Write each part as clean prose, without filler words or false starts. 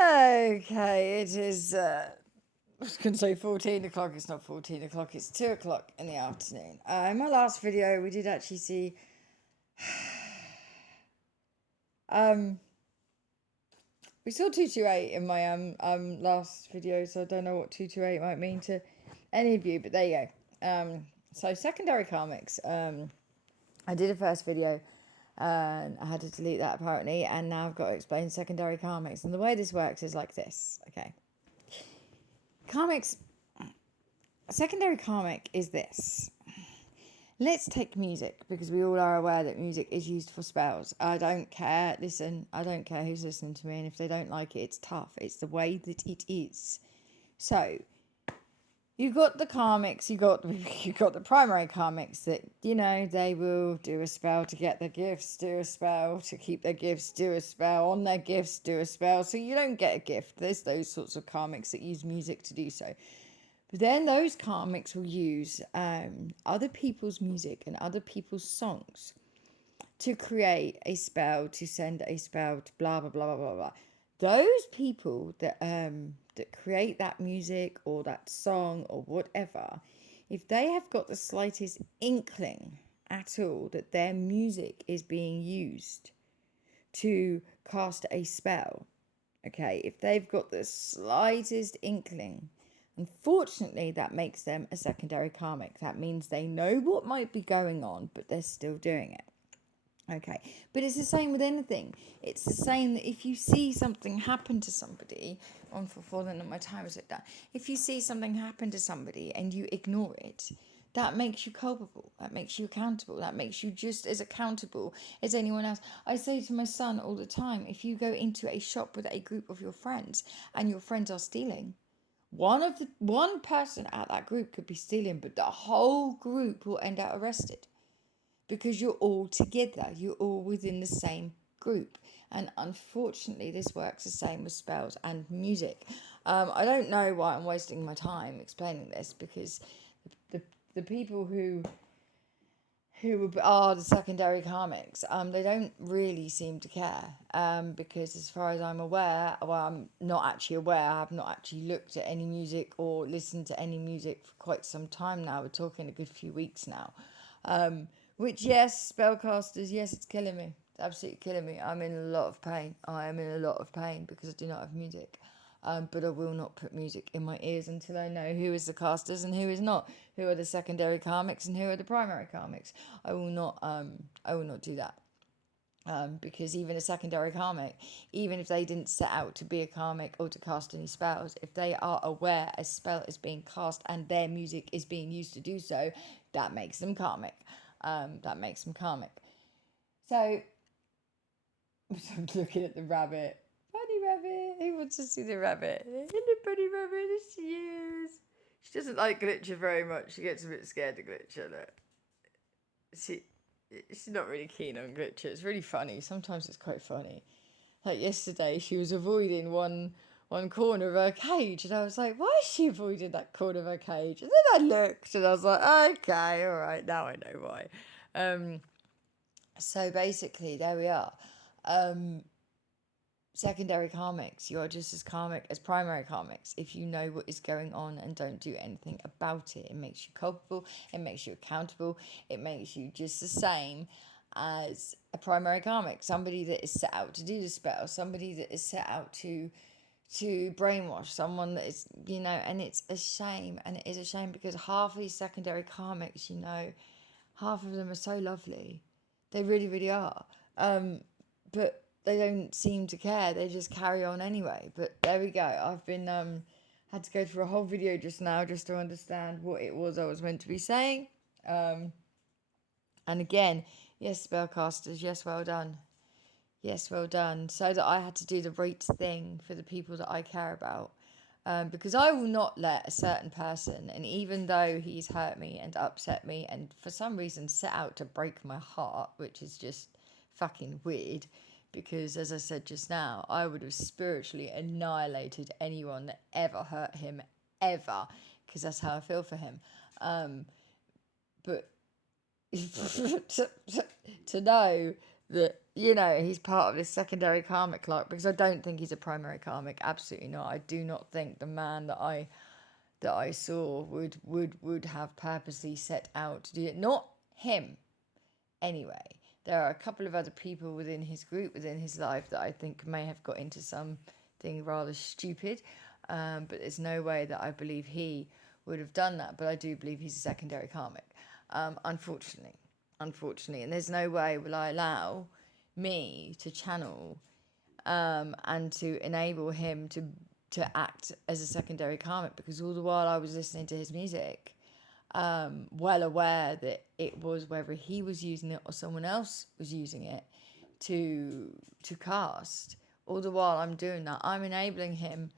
Okay, it is, I was going to say 14 o'clock. It's not 14 o'clock, it's 2 o'clock in the afternoon. In my last video, we did actually see, we saw 228 in my last video, so I don't know what 228 might mean to any of you, but there you go. So secondary karmics. I did a first video, and I had to delete that apparently, and now I've got to explain secondary karmics. And the way this works is like this, okay? Karmics, secondary karmic is this. Let's take music, because we all are aware that music is used for spells. I don't care, listen, I don't care who's listening to me, and if they don't like it, it's tough. It's the way that it is. So, you've got the karmics, you've got the primary karmics that, you know, they will do a spell to get their gifts, do a spell to keep their gifts, do a spell on their gifts, do a spell. So you don't get a gift. There's those sorts of karmics that use music to do so. But then those karmics will use other people's music and other people's songs to create a spell, to send a spell, to blah, blah, blah, blah, blah, blah. Those people that create that music or that song or whatever, if they have got the slightest inkling at all that their music is being used to cast a spell, okay, if they've got the slightest inkling, unfortunately, that makes them a secondary karmic. That means they know what might be going on, but they're still doing it. Okay, but it's the same with anything. It's the same that if you see something happen to somebody, on for falling on my time is it done. If you see something happen to somebody and you ignore it, that makes you culpable. That makes you accountable. That makes you just as accountable as anyone else. I say to my son all the time, if you go into a shop with a group of your friends and your friends are stealing, one person at that group could be stealing, but the whole group will end up arrested. Because you're all together, you're all within the same group. And unfortunately, this works the same with spells and music. I don't know why I'm wasting my time explaining this, because the people who are the secondary karmics, they don't really seem to care, because as far as I'm aware, well, I'm not actually aware, I have not actually looked at any music or listened to any music for quite some time now. We're talking a good few weeks now. Which, yes, spellcasters, yes, it's killing me. It's absolutely killing me. I'm in a lot of pain. I am in a lot of pain because I do not have music. But I will not put music in my ears until I know who is the casters and who is not. Who are the secondary karmics and who are the primary karmics. I will not do that. Because even a secondary karmic, even if they didn't set out to be a karmic or to cast any spells, if they are aware a spell is being cast and their music is being used to do so, that makes them karmic. So, I'm looking at the rabbit. Bunny rabbit. Who wants to see the rabbit? Hello, bunny rabbit. There she is. She doesn't like Glitcher very much. She gets a bit scared of Glitcher. Look. She's not really keen on Glitcher. It's really funny. Sometimes it's quite funny. Like yesterday, she was avoiding one corner of her cage, and I was like, why is she avoiding that corner of her cage? And then I looked, and I was like, okay, all right, now I know why. So basically, there we are. Secondary karmics, you're just as karmic as primary karmics. If you know what is going on and don't do anything about it, it makes you culpable, it makes you accountable, it makes you just the same as a primary karmic, somebody that is set out to do the spell, somebody that is set out to brainwash, someone that is, you know. And it's a shame, and it is a shame, because half of these secondary karmics, you know, half of them are so lovely, they really, really are, but they don't seem to care. They just carry on anyway. But there we go. I've been had to go through a whole video just now just to understand what it was I was meant to be saying. And again, yes, spellcasters, yes, well done. Yes, well done. So that I had to do the right thing for the people that I care about. Because I will not let a certain person, and even though he's hurt me and upset me and for some reason set out to break my heart, which is just fucking weird, because as I said just now, I would have spiritually annihilated anyone that ever hurt him, ever, because that's how I feel for him. But to know that, you know, he's part of this secondary karmic clock, because I don't think he's a primary karmic. Absolutely not. I do not think the man that I saw would have purposely set out to do it. Not him, anyway. There are a couple of other people within his group, within his life, that I think may have got into something rather stupid. But there's no way that I believe he would have done that. But I do believe he's a secondary karmic, unfortunately. And there's no way will I allow me to channel and to enable him to act as a secondary karmic, because all the while I was listening to his music, well aware that it was, whether he was using it or someone else was using it to cast, all the while I'm doing that, I'm enabling him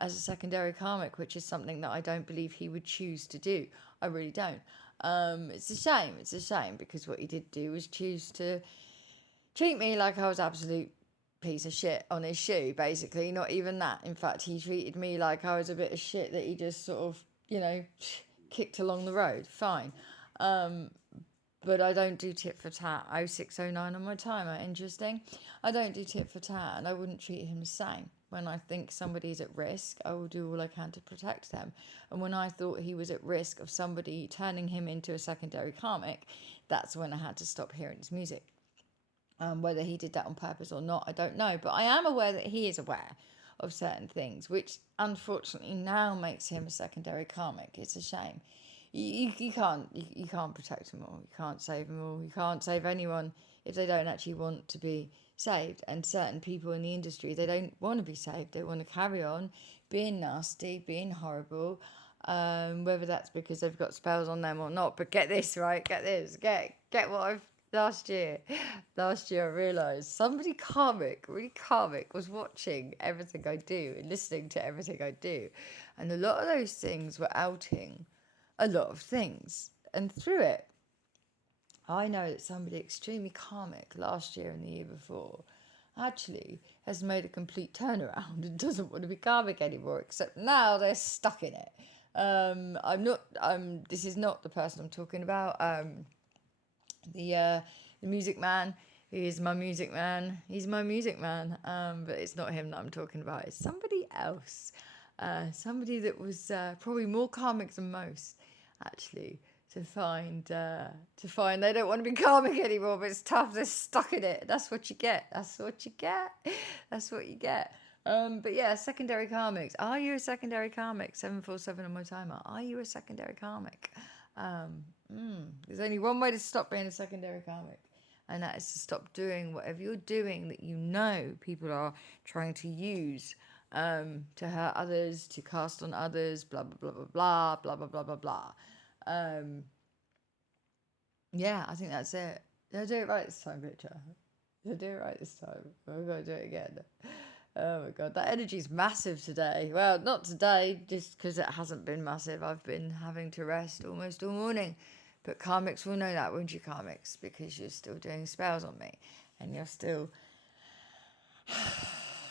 as a secondary karmic, which is something that I don't believe he would choose to do. I really don't. It's a shame, because what he did do was choose to treat me like I was absolute piece of shit on his shoe, basically. Not even that. In fact, he treated me like I was a bit of shit that he just sort of, kicked along the road. Fine. But I don't do tit for tat. 0609 on my timer. Interesting. I don't do tit for tat, and I wouldn't treat him the same. When I think somebody's at risk, I will do all I can to protect them. And when I thought he was at risk of somebody turning him into a secondary karmic, that's when I had to stop hearing his music. Whether he did that on purpose or not, I don't know. But I am aware that he is aware of certain things, which unfortunately now makes him a secondary karmic. It's a shame. You can't protect them all. You can't save them all. You can't save anyone if they don't actually want to be saved. And certain people in the industry, they don't want to be saved. They want to carry on being nasty, being horrible. Whether that's because they've got spells on them or not. But get this, right? Get this. Get what I've Last year I realised somebody really karmic, was watching everything I do and listening to everything I do. And a lot of those things were outing a lot of things. And through it, I know that somebody extremely karmic last year and the year before actually has made a complete turnaround and doesn't want to be karmic anymore, except now they're stuck in it. This is not the person I'm talking about. The music man, he is my music man. He's my music man. But it's not him that I'm talking about. It's somebody else. Somebody that was probably more karmic than most, actually. To find they don't want to be karmic anymore, but it's tough. They're stuck in it. That's what you get. But yeah, secondary karmics. Are you a secondary karmic? 747 on my timer. Are you a secondary karmic? There's only one way to stop being a secondary karmic, and that is to stop doing whatever you're doing that you know people are trying to use to hurt others, to cast on others, blah blah blah blah blah blah blah blah blah. Yeah, I think that's it. Did I do it right this time, Victor? Did I do it right this time? We're going to do it again. Oh my god, that energy's massive today. Well, not today, just because it hasn't been massive. I've been having to rest almost all morning. But karmics will know that, won't you, karmics? Because you're still doing spells on me. And you're still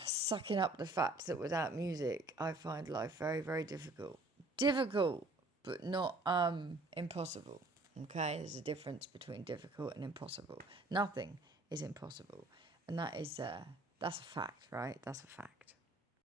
sucking up the fact that without music, I find life very, very difficult. Difficult, but not impossible. Okay, there's a difference between difficult and impossible. Nothing is impossible, and that's a fact, right? That's a fact.